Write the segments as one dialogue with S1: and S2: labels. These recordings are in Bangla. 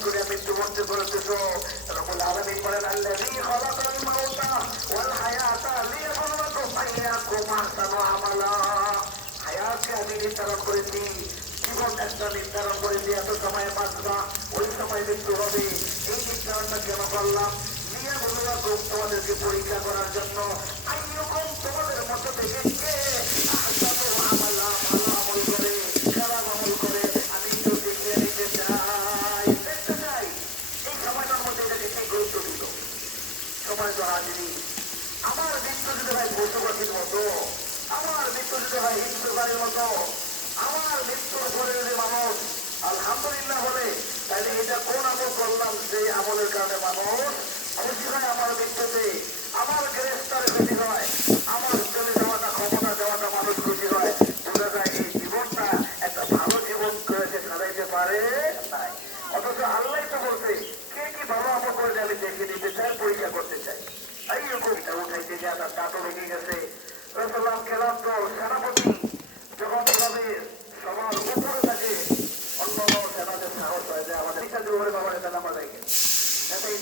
S1: কি কাজ করে মৃত্যুবরণ রব্বুল আলামিন বলেন, আল্লাযী লিয়াবলুয়াকুম আমি নির্ধারণ করেছি জীবন করেছি, এত সময় বাঁচবা, ওই সময় মৃত্যু এই নির্ধারণটা কেন করলাম? তোমাদেরকে পরীক্ষা করার জন্য আইয়ুকুম তোমাদের মতো থেকে কে আহসানু আমালা ভালো আমল করে খারাপ আমল করে আমি একটু দেখিয়ে নিতে চাই দেখতে চাই এই সময়টার মধ্যে এটা বেশি গুরুত্ব দিল সময় তো হাজিরি আমার মৃত্যু যদি হয় পশু পাখির মতো, আমার মৃত্যু যদি হয় হিন্দু বাড়ির মতো, আমার মৃত্যুর পরে যদি মানুষ আলহামদুলিল্লাহ বলে, তাহলে এটা কোন আমল করলাম সেই আমলের কারণে মানুষ খুশি হয় আমার মৃত্যুতে আমার গ্রেফতারে খুশি হয় আমার চলে যাওয়াটা ক্ষমতা দেওয়াটা মানুষ খুশি হয় বোঝা যায় এই জীবনটা একটা ভালো জীবন করেছে চালাইতে পারে নাই অথচ আল্লাহ তো বলছে কে কি ভালো আমল করে যাবে দেখে নিতে চাই পরীক্ষা করতে চাই এই রকম এটা উঠাইতে যা তার দাঁতও লেগে গেছে রসলাম খেলাম তো সেনাপতি যখন এভাবে সবার উপরে থাকে অন্য অন্য সেনাদের সাহস হয় যে আমাদের ইচ্ছা দিয়ে উপরে বাবার এটা নামা যায় এটাই নেই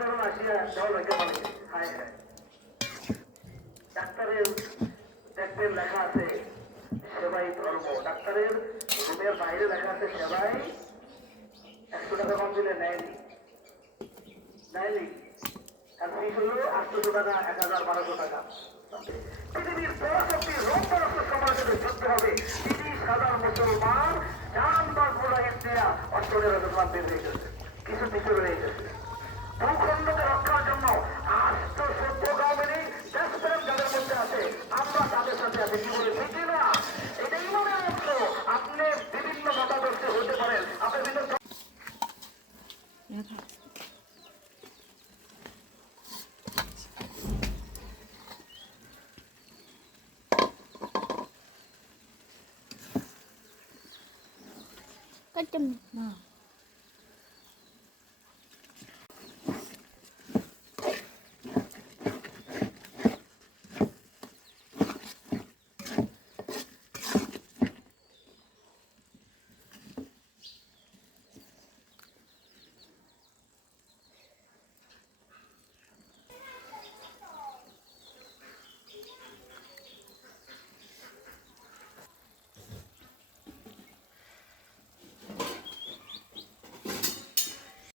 S1: ফাইভ আসিয়া ব্যাংকে ফেলে গেছে হায় ডাক্তারের দেখবেন লেখা আছে সেবাই ধর্ম ডাক্তারের রুমের বাইরে লেখা আছে সেবাই একশো টাকা কম দিলে নেয়নি নেয়নি আটশো টাকা এক হাজার বারোশো টাকা পৃথিবীর পরাশক্তি রোগ পরাশক্তি সমাজের যুদ্ধ হবে তিরিশ হাজার কিছু পিছু রয়ে গেছে 快
S2: 点嘛